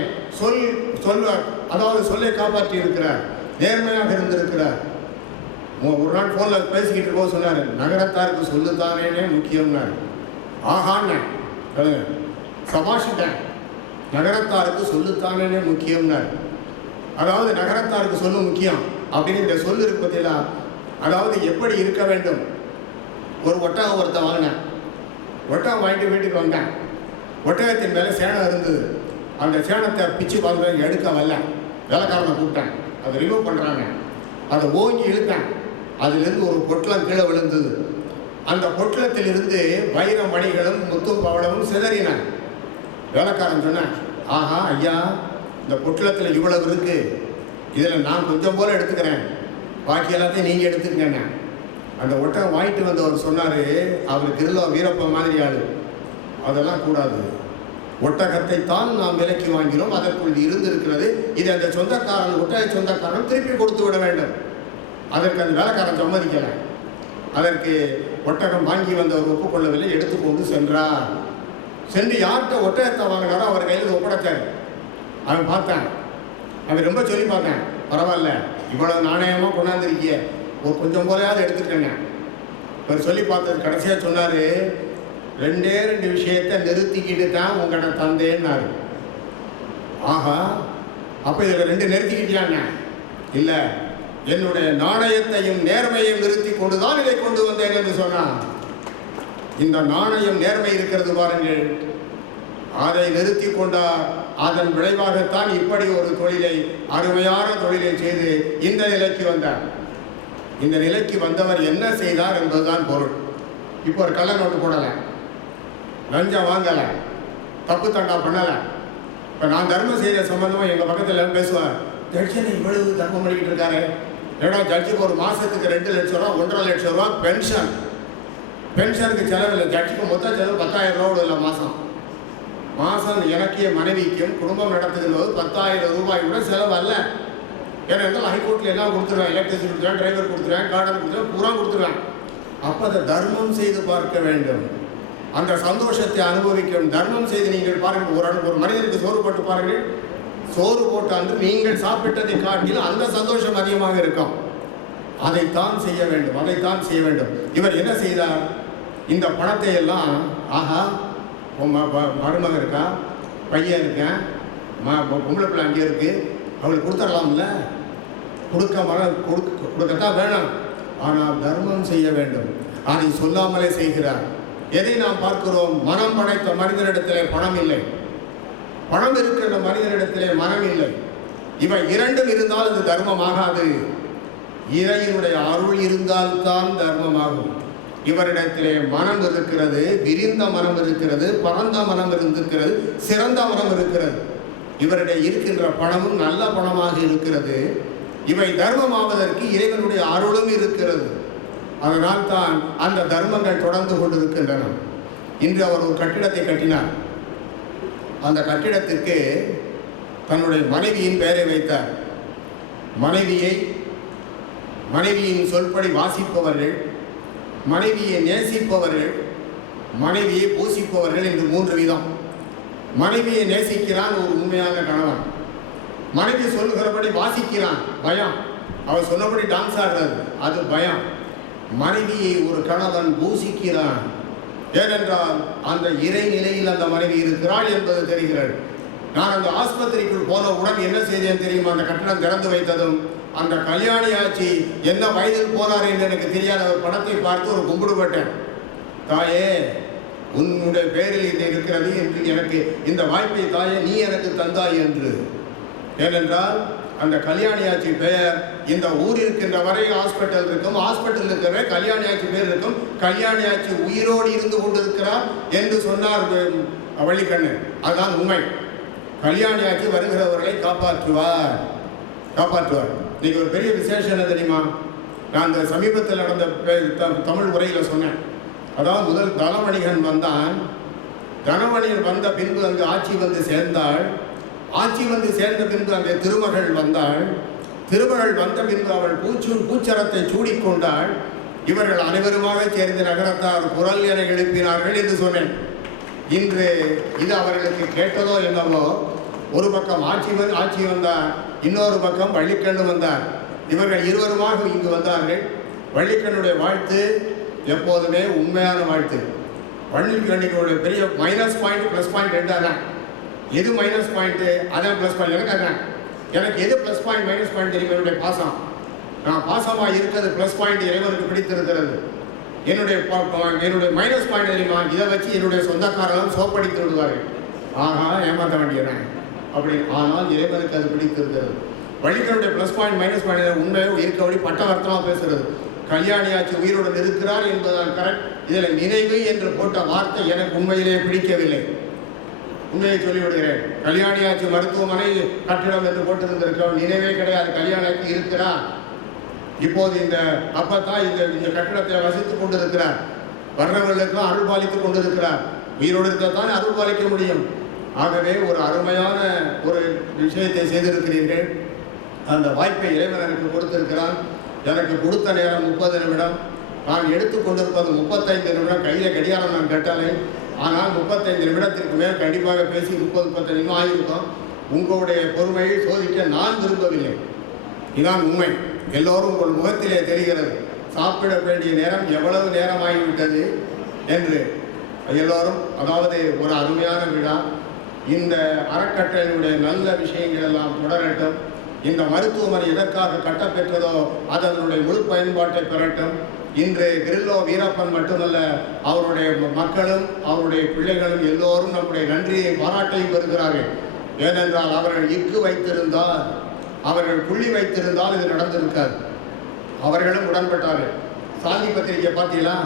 அதாவது சொல்லை காப்பாற்றி இருக்கிறார். நேர்மையாக இருந்திருக்கிறார். ஒரு நாள் ஃபோனில் பேசிக்கிட்டு இருக்கோம், சொன்னார், நகரத்தாருக்கு சொல்லுத்தானே முக்கியம்னார். ஆஹான்னு சொல்லுங்க, சபாஷிட்டேன், நகரத்தாருக்கு சொல்லுத்தானே முக்கியம்னார். அதாவது நகரத்தாருக்கு சொல்லு முக்கியம் அப்படின்னு இந்த சொல்லு இருக்கு பார்த்தீங்களா? அதாவது எப்படி இருக்க வேண்டும். ஒரு ஒட்டகம் வாங்கினேன். ஒட்டகம் வாங்கிட்டு வீட்டுக்கு வந்தேன். ஒட்டகத்தின் மேலே சேனம் இருந்தது. அந்த சேனத்தை பிச்சு பார்க்குறேன், எடுக்க வரல. வேலைக்காரனை கூப்பிட்டேன், அதை ரிமூவ் பண்ணுறாங்க. அதை ஓங்கி இழுத்தேன். அதிலிருந்து ஒரு பொட்டலம் கீழே விழுந்தது. அந்த பொட்டலத்திலிருந்து வைர மணிகளும் முத்து பவளமும் சிதறின. வேலைக்காரன் சொன்னேன், ஆஹா ஐயா, இந்த பொட்டலத்தில் இவ்வளவு இருக்கு, இதில் நான் கொஞ்சம் போல எடுத்துக்கிறேன், பாக்கி எல்லாத்தையும் நீங்கள் எடுத்துக்கங்க. அந்த ஒட்டகம் வாங்கிட்டு வந்தவர் சொன்னார், அவர் கிருல்லோ வீரப்ப மாதிரி ஆளு, அதெல்லாம் கூடாது, ஒட்டகத்தை தான் நாம் விலைக்கு வாங்கினோம், அதற்குள் இருந்திருக்கிறது, இது அந்த சொந்தக்காரன் ஒட்டக சொந்தக்காரன் திருப்பி கொடுத்து விட வேண்டும். அதற்கு அந்த வேலைக்காரன் சம்மதிக்கலை. அதற்கு ஒட்டகம் வாங்கி வந்தவர் ஒப்புக்கொள்ளவில்லை, எடுத்துக்கொண்டு சென்றார். சென்று யார்கிட்ட ஒட்டகத்தை வாங்கினாரோ அவர் கையில் ஒப்படைச்சார். அவன் பார்த்தேன், அவன் ரொம்ப சொல்லி பார்த்தேன், பரவாயில்ல, இவ்வளவு நாணயமாக கொண்டாந்துருக்கிய, ஒரு கொஞ்சம் போலையாவது எடுத்துக்கங்க. அவர் சொல்லி பார்த்தது கடைசியாக சொன்னார், 2 விஷயத்தை நிறுத்திக்கிட்டு தான் உங்களோட தந்தேன்னாரு. ஆஹா, அப்போ இதில் 2 நிறுத்திக்கிட்டியாங்க? இல்லை, என்னுடைய நாணயத்தையும் நேர்மையையும் நிறுத்தி கொண்டு தான் இதை கொண்டு வந்தேன் என்று சொன்னான். இந்த நாணயம் நேர்மை இருக்கிறது பாருங்கள், அதை நிறுத்தி கொண்டார். அதன் விளைவாகத்தான் இப்படி ஒரு தொழிலை, அருமையான தொழிலை செய்து இந்த நிலைக்கு வந்தார். இந்த நிலைக்கு வந்தவர் என்ன செய்தார் என்பதுதான் பொருள். இப்போ ஒரு கள்ள நோட்டு போடலை, லஞ்சம் வாங்கலை, தப்பு தண்டா பண்ணலை. இப்போ நான் தர்மம் செய்கிற சம்பந்தமாக எங்கள் பக்கத்தில் பேசுவார், ஜட்ஜனை இவ்வளவு தர்மம் பண்ணிக்கிட்டு இருக்காரு, ஏன்னா ஜட்ஜுக்கு ஒரு மாதத்துக்கு 2 லட்சம் ரூபா 1.5 லட்சம் ரூபா பென்ஷன். பென்ஷனுக்கு செலவில்லை, ஜட்ஜுக்கு மொத்த செலவு 10,000 ரூபா இல்லை மாதம். எனக்கு என் மனைவிக்கும் குடும்பம் நடத்துகிறது 10,000 ரூபாய் கூட செலவு அல்ல. ஏன்னா ஹைகோர்ட்டில் எல்லாம் கொடுத்துருவேன், எலக்ட்ரிசிட்டி கொடுத்துருவேன், டிரைவர் கொடுத்துருவேன், கார்டன் கொடுத்துருவேன், பூரா கொடுத்துருவேன். அப்போ அதை தர்மம் செய்து பார்க்க வேண்டும், அந்த சந்தோஷத்தை அனுபவிக்கும். தர்மம் செய்து நீங்கள் பாருங்கள், ஒரு மனிதனுக்கு சோறு போட்டு பாருங்கள், சோறு போட்டாண்டு நீங்கள் சாப்பிட்டதை காட்டிலும் அந்த சந்தோஷம் அதிகமாக இருக்கும். அதைத்தான் செய்ய வேண்டும், அதைத்தான் செய்ய வேண்டும். இவர் என்ன செய்தார்? இந்த பணத்தை எல்லாம், ஆஹா, மருமகன் இருக்கா, பையன் இருக்கேன், பொம்பளை பிள்ளை அங்கே இருக்குது, அவளுக்கு கொடுத்துடலாம்ல, கொடுக்கத்தான் வேணும். ஆனால் தர்மம் செய்ய வேண்டும், அதை சொல்லாமலே செய்கிறார். எதை நாம் பார்க்கிறோம்? மனம் படைத்த மனிதனிடத்திலே பணம் இல்லை, பணம் இருக்கின்ற மனிதனிடத்திலே மனம் இல்லை. இவை 2ம் இருந்தால் அது தர்மமாகாது. இறையினுடைய அருள் இருந்தால்தான் தர்மமாகும். இவரிடத்திலே மனம் இருக்கிறது, விரிந்த மனம் இருக்கிறது, பரந்த மனம் இருந்திருக்கிறது, சிறந்த மனம் இருக்கிறது. இவரிடையே இருக்கின்ற பணமும் நல்ல பணமாக இருக்கிறது. இவை தர்மமாவதற்கு இறைவனுடைய அருளும் இருக்கிறது. அதனால் தான் அந்த தர்மங்கள் தொடர்ந்து கொண்டிருக்கின்றன. இன்று அவர் ஒரு கட்டிடத்தை கட்டினார். அந்த கட்டிடத்திற்கு தன்னுடைய மனைவியின் பெயரை வைத்தார். மனைவியின் சொல்படி வாசிப்பவர்கள், மனைவியை நேசிப்பவர்கள், மனைவியை பூசிப்பவர்கள் என்று 3 விதம். மனைவியை நேசிக்கிறான் ஒரு உண்மையான கணவன். மனைவி சொல்லுகிறபடி வாசிக்கிறான், பயம். அவள் சொன்னபடி டான்ஸ் ஆடுறது, அது பயம். மனைவியை ஒரு கணவன் பூசிக்கிறான், ஏனென்றால் அந்த இறை நிலையில் அந்த மனைவி இருக்கிறாள் என்பது தெரிகிறது. நான் அந்த ஆஸ்பத்திரிக்குள் போனவுடன் என்ன செய்தேன் தெரியுமா? அந்த கட்டணம் திறந்து வைத்ததும் அந்த கல்யாணி ஆட்சி என்ன வயதில் போனார் என்று எனக்கு தெரியாத ஒரு படத்தை பார்த்து ஒரு கும்பிடுபட்டேன். தாயே, உன்னுடைய பேரில் இது இருக்கிறது என்று எனக்கு இந்த வாய்ப்பை தாயே நீ எனக்கு தந்தாய் என்று. ஏனென்றால் அந்த கல்யாணி ஆட்சி பெயர் இந்த ஊர் இருக்கின்ற வரை ஹாஸ்பிட்டல் இருக்கும், ஹாஸ்பிட்டல் இருக்கிற கல்யாணி ஆட்சி பேர் இருக்கும். கல்யாணி ஆட்சி உயிரோடு இருந்து கொண்டிருக்கிறார் என்று சொன்னார் வள்ளிக்கண்ணன். அதுதான் உண்மை. கல்யாணி ஆட்சி வருகிறவர்களை காப்பாற்றுவார். இன்னைக்கு ஒரு பெரிய விசேஷம் என்ன தெரியுமா? நான் அந்த சமீபத்தில் நடந்த தமிழ் உரையில் சொன்னேன். அதாவது முதல் தனவணிகன் வந்தான். தனவணிகன் வந்த பின்பு அங்கு ஆட்சி வந்து சேர்ந்தாள். ஆட்சி வந்து சேர்ந்த பின்பு அங்கே திருமகள் வந்தாள். திருமகள் வந்த பின்பு அவள் பூச்சரத்தை சூடிக்கொண்டாள். இவர்கள் அனைவருமாக சேர்ந்த நகரத்தார் குரல் என எழுப்பினார்கள் என்று சொன்னேன். இன்று இது அவர்களுக்கு கேட்டதோ என்னவோ, ஒரு பக்கம் ஆட்சி வந்தார், இன்னொரு பக்கம் வள்ளிக்கண்ணு வந்தார். இவர்கள் இருவருமாக இங்கு வந்தார்கள். வள்ளிக்கண்ணுடைய வாழ்த்து எப்போதுமே உண்மையான வாழ்த்து. வள்ளிக்கண்ணுடைய பெரிய மைனஸ் பாயிண்ட் ப்ளஸ் பாயிண்ட் ரெண்டாதான். எது மைனஸ் பாயிண்ட்டு அதான் ப்ளஸ் பாயிண்ட். எனக்கு அதான் எனக்கு எது ப்ளஸ் பாயிண்ட் மைனஸ் பாயிண்ட் தெரியும்? என்னுடைய பாசம். நான் பாசமாக இருக்கிறது ப்ளஸ் பாயிண்ட் இறைவனுக்கு பிடித்திருக்கிறது. என்னுடைய மைனஸ் பாயிண்ட் தெரியுமா? இதை வச்சு என்னுடைய சொந்தக்காரர்களும் சோப்படித்து விடுவார்கள். ஆகா, ஏமாற்ற வேண்டியதான் அப்படி. ஆனால் இறைவனுக்கு அது பிடித்திருக்கிறது. வள்ளிக்கண்ணுடைய ப்ளஸ் பாயிண்ட் மைனஸ் பாயிண்ட் உண்மையாக இருக்கபடி பட்டவர்த்தமாக பேசுகிறது. கல்யாணி ஆட்சி உயிரோடு இருக்கிறார் என்பதுதான் கரெக்ட். இதில் நினைவு என்று போட்ட வார்த்தை எனக்கு உண்மையிலே பிடிக்கவில்லை. உண்மையை சொல்லிவிடுகிறேன். கல்யாணி ஆட்சி மருத்துவமனை கட்டிடம் என்று போட்டிருந்திருக்க நினைவே கிடையாது. கல்யாணி ஆட்சி இருக்கிறார். இப்போது இந்த அப்பத்தான் இந்த கட்டிடத்தை வசித்துக் கொண்டிருக்கிறார். வர்றவர்களுக்கும் அருள் பாலித்துக் கொண்டிருக்கிறார். உயிரோடு இருக்கத்தான் அருள் பாலிக்க முடியும். ஆகவே ஒரு அருமையான ஒரு விஷயத்தை செய்திருக்கிறீர்கள். அந்த வாய்ப்பை இறைவன் எனக்கு கொடுத்திருக்கிறான். எனக்கு கொடுத்த நேரம் 30 நிமிடம். நான் எடுத்துக்கொண்டிருப்பது 35 நிமிடம். கையில் கடிகாரம் நான் கட்டலை. ஆனால் 35 நிமிடத்திற்கு மேல் கண்டிப்பாக பேசி 30-35 நிமிடம் ஆகியிருக்கும். உங்களுடைய பொறுமையை சோதிக்க நான் விரும்பவில்லை. இதுதான் உண்மை. எல்லோரும் உங்கள் முகத்திலே தெரிகிறது. சாப்பிட வேண்டிய நேரம் எவ்வளவு நேரம் ஆகிவிட்டது என்று எல்லோரும். அதாவது ஒரு அருமையான விழா. இந்த அறக்கட்டளையினுடைய நல்ல விஷயங்கள் எல்லாம் தொடரட்டும். இந்த மருத்துவமனை எதற்காக கட்டப்பெற்றதோ அதனுடைய முழு பயன்பாட்டை பெறட்டும். இன்று கிரில்லோ வீரப்பன் மட்டுமல்ல, அவருடைய மக்களும் அவருடைய பிள்ளைகளும் எல்லோரும் நம்முடைய நன்றியை பாராட்டையும் பெறுகிறார்கள். ஏனென்றால் அவர்கள் இக்கு வைத்திருந்தால், அவர்கள் புள்ளி வைத்திருந்தால் இது நடந்திருக்காது. அவர்களும் உடன்பட்டார்கள். சாந்தி பத்திரிகை பார்த்தீங்களா?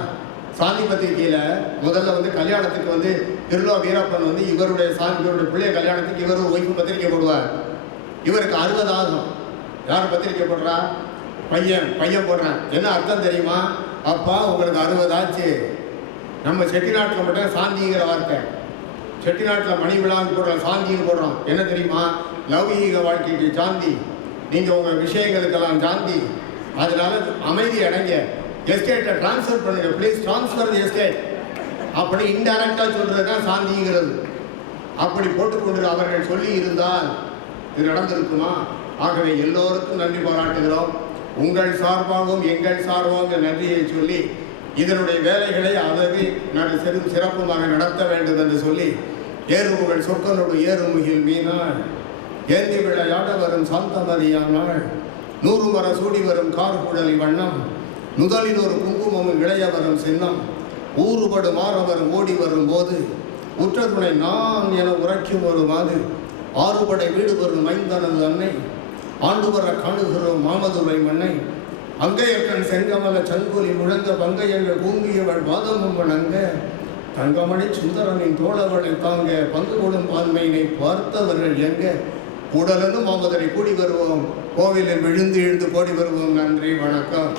சாந்தி பத்திரிகையில் முதல்ல கல்யாணத்துக்கு கிரில்லோ வீரப்பன் இவருடைய பிள்ளைய கல்யாணத்துக்கு இவர் ஒரு ஒய்ஃபு பத்திரிகை போடுவார். இவருக்கு 60 ஆகும். யார் பத்திரிக்கை போடுறா? பையன் போடுறான். என்ன அர்த்தம் தெரியுமா? அப்பா உங்களுக்கு 60 ஆச்சு. நம்ம செட்டிநாட்டில் மட்டும் சாந்திங்கிற வார்த்தை. செட்டிநாட்டில் மணி விழான்னு போடுறோம், சாந்தின்னு போடுறோம். என்ன தெரியுமா? லௌகீக வாழ்க்கைக்கு சாந்தி, நீங்கள் உங்கள் விஷயங்களுக்கெல்லாம் சாந்தி. அதனால அமைதி அடைங்க. எஸ்டேட்டை டிரான்ஸ்ஃபர் பண்ணுங்க, ப்ளீஸ் டிரான்ஸ்ஃபர் தி எஸ்டேட். அப்படி இன்டைரக்டாக சொல்கிறது தான் சாந்திங்கிறது. அப்படி போட்டுக்கொண்டு அவர்கள் சொல்லி இருந்தால் இது நடந்திருக்குமா? ஆகவே எல்லோருக்கும் நன்றி பாராட்டுகிறோம். உங்கள் சார்பாகவும் எங்கள் சார்பாகவும் நன்றியை சொல்லி இதனுடைய வேலைகளை அதவே சிறப்புமாக நடத்த வேண்டும் என்று சொல்லி, ஏறுமுகள் சொற்களோடு ஏறுமுகில் மீனாள் ஏந்தி விளையாட வரும் சாந்தமதியானாள் 100 மர சூடி வரும் கார்குழலி வண்ணம் முதலில் ஒரு குங்குமமும் இளைய வரும் சின்னம் ஊறுபடு மாற வரும் ஓடி வரும் போது உற்ற துணை நான் என உரைக்கும் ஒரு மாது ஆறுபடை வீடு வரும் மைந்தனது அன்னை ஆண்டு வர காணுகிறோம் மாமதுரை மண்ணை அங்கையக்கன் செங்கமல சங்கொலி முழங்க பங்கையங்கள் பூங்கியவள் வாதமும் வணங்க தங்கமணி சுந்தரனின் தோழவளை தாங்க பங்கு கொடும் பான்மையினை பார்த்தவர்கள் எங்க உடலனும் மாமதுரை கூடி வருவோம், கோவிலில் விழுந்து எழுந்து கோடி வருவோம். நன்றி, வணக்கம்.